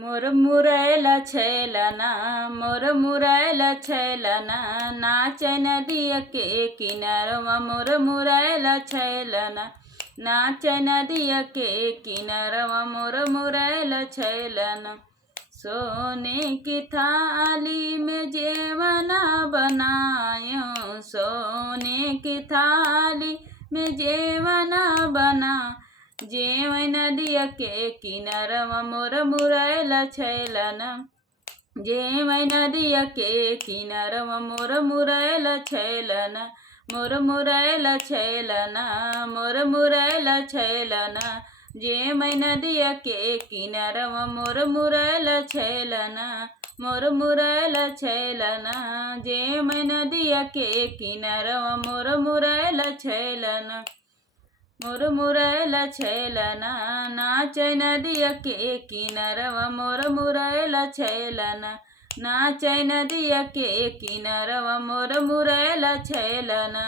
मोर मुरैला छैलना मोर मुरैला छैलना नाचे नदिया के किनारवा मोर मुरैला छैलना नाचे नदिया के किनारवा मोर मुरैला छैलना। सोने की थाली में जेवना बनायो सोने की थाली में जेवना बना जेवन नदिया के किनारवा मोर मुरैला छैलना जेवन नदिया के किनारवा मोर मुरैला छैलना मोर मुरैला छैलना मोर मुरैला छैलना जेवन नदिया के किनारवा मोर मुरैला छैलना मोर मुरैला छैलना जेवन नदिया के किनारवा मोर मुरैला छैलना मोर मुरैला छैलना नाचे नदिया के किनारवा मोर मुरैला छैलना नाचे नदिया के किनारवा मोर मुरैला छैलना।